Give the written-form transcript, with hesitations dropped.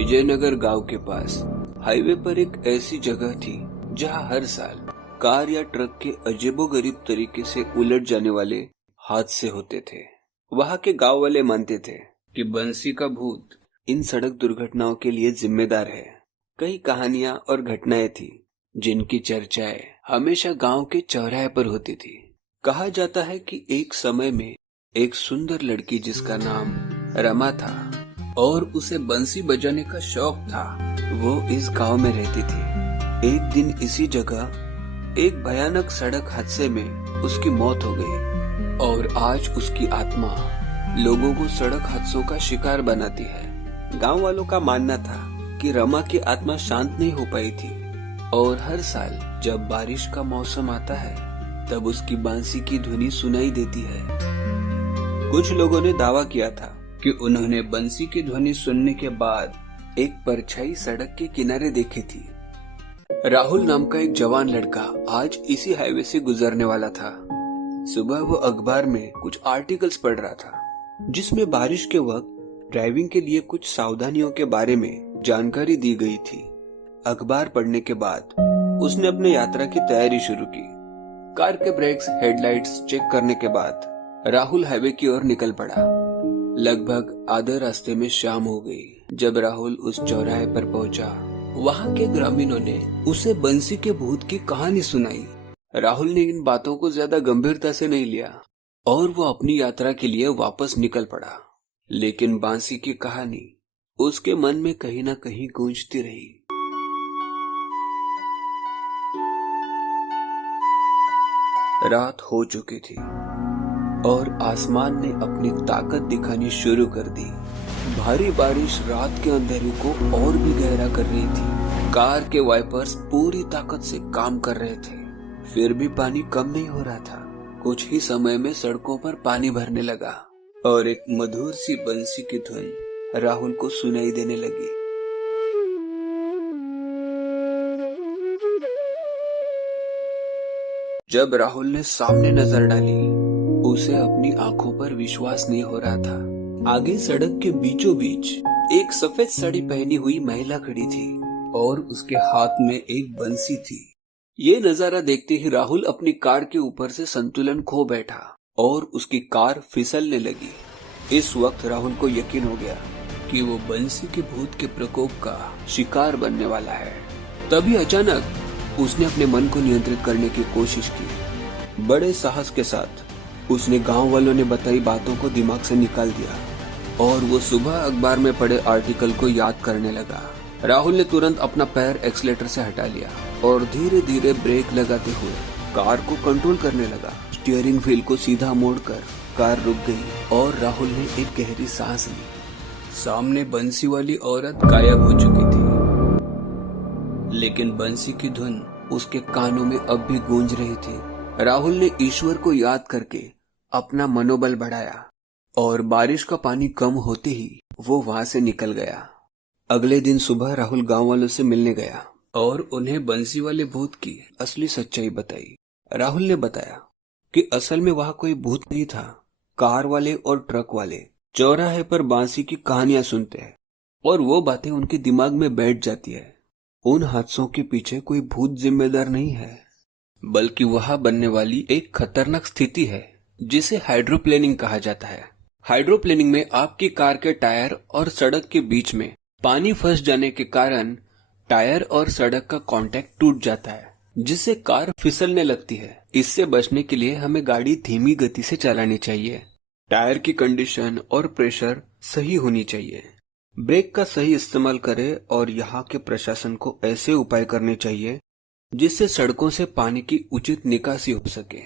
विजयनगर गांव के पास हाईवे पर एक ऐसी जगह थी जहां हर साल कार या ट्रक के अजीबोगरीब तरीके से उलट जाने वाले हादसे होते थे। वहां के गांव वाले मानते थे कि बंसी का भूत इन सड़क दुर्घटनाओं के लिए जिम्मेदार है। कई कहानियां और घटनाएं थी जिनकी चर्चाएं हमेशा गांव के चौराहे पर होती थी। कहा जाता है कि एक समय में एक सुंदर लड़की जिसका नाम रमा था और उसे बंसी बजाने का शौक था, वो इस गांव में रहती थी। एक दिन इसी जगह एक भयानक सड़क हादसे में उसकी मौत हो गई और आज उसकी आत्मा लोगों को सड़क हादसों का शिकार बनाती है। गांव वालों का मानना था कि रमा की आत्मा शांत नहीं हो पाई थी और हर साल जब बारिश का मौसम आता है तब उसकी बांसी की ध्वनि सुनाई देती है। कुछ लोगों ने दावा किया था कि उन्होंने बंसी की ध्वनि सुनने के बाद एक परछाई सड़क के किनारे देखी थी। राहुल नाम का एक जवान लड़का आज इसी हाईवे से गुजरने वाला था। सुबह वो अखबार में कुछ आर्टिकल्स पढ़ रहा था जिसमें बारिश के वक्त ड्राइविंग के लिए कुछ सावधानियों के बारे में जानकारी दी गई थी। अखबार पढ़ने के बाद उसने अपनी यात्रा की तैयारी शुरू की। कार के ब्रेक्स, हेडलाइट्स चेक करने के बाद राहुल हाईवे की ओर निकल पड़ा। लगभग आधे रास्ते में शाम हो गई। जब राहुल उस चौराहे पर पहुंचा, वहां के ग्रामीणों ने उसे बंसी के भूत की कहानी सुनाई। राहुल ने इन बातों को ज्यादा गंभीरता से नहीं लिया और वो अपनी यात्रा के लिए वापस निकल पड़ा। लेकिन बांसी की कहानी उसके मन में कहीं ना कहीं गूंजती रही। रात हो चुकी थी और आसमान ने अपनी ताकत दिखानी शुरू कर दी। भारी बारिश रात के अंधेरे को और भी गहरा कर रही थी। कार के वाइपर्स पूरी ताकत से काम कर रहे थे, फिर भी पानी कम नहीं हो रहा था। कुछ ही समय में सड़कों पर पानी भरने लगा और एक मधुर सी बंसी की धुन राहुल को सुनाई देने लगी। जब राहुल ने सामने नजर डाली, उसे अपनी आंखों पर विश्वास नहीं हो रहा था। आगे सड़क के बीचों बीच एक सफेद साड़ी पहनी हुई महिला खड़ी थी और उसके हाथ में एक बंसी थी। ये नजारा देखते ही राहुल अपनी कार के ऊपर से संतुलन खो बैठा और उसकी कार फिसलने लगी। इस वक्त राहुल को यकीन हो गया कि वो बंसी के भूत के प्रकोप का शिकार बनने वाला है। तभी अचानक उसने अपने मन को नियंत्रित करने की कोशिश की। बड़े साहस के साथ उसने गांव वालों ने बताई बातों को दिमाग से निकाल दिया और वो सुबह अखबार में पढ़े आर्टिकल को याद करने लगा। राहुल ने तुरंत अपना पैर एक्सीलेटर से हटा लिया और धीरे धीरे ब्रेक लगाते हुए कार को कंट्रोल करने लगा। स्टीयरिंग व्हील को सीधा मोड़कर कार रुक गई और राहुल ने एक गहरी सांस ली। सामने बंसी वाली औरत गायब हो चुकी थी, लेकिन बंसी की धुन उसके कानों में अब भी गूंज रही थी। राहुल ने ईश्वर को याद करके अपना मनोबल बढ़ाया और बारिश का पानी कम होते ही वो वहां से निकल गया। अगले दिन सुबह राहुल गांव वालों से मिलने गया और उन्हें बंसी वाले भूत की असली सच्चाई बताई। राहुल ने बताया कि असल में वहां कोई भूत नहीं था। कार वाले और ट्रक वाले चौराहे पर बांसी की कहानियां सुनते हैं और वो बातें उनके दिमाग में बैठ जाती है। उन हादसों के पीछे कोई भूत जिम्मेदार नहीं है, बल्कि वहां बनने वाली एक खतरनाक स्थिति है जिसे हाइड्रोप्लेनिंग कहा जाता है। हाइड्रोप्लेनिंग में आपकी कार के टायर और सड़क के बीच में पानी फंस जाने के कारण टायर और सड़क का कांटेक्ट टूट जाता है, जिससे कार फिसलने लगती है। इससे बचने के लिए हमें गाड़ी धीमी गति से चलानी चाहिए। टायर की कंडीशन और प्रेशर सही होनी चाहिए। ब्रेक का सही इस्तेमाल करें और यहाँ के प्रशासन को ऐसे उपाय करने चाहिए जिससे सड़कों से पानी की उचित निकासी हो सके।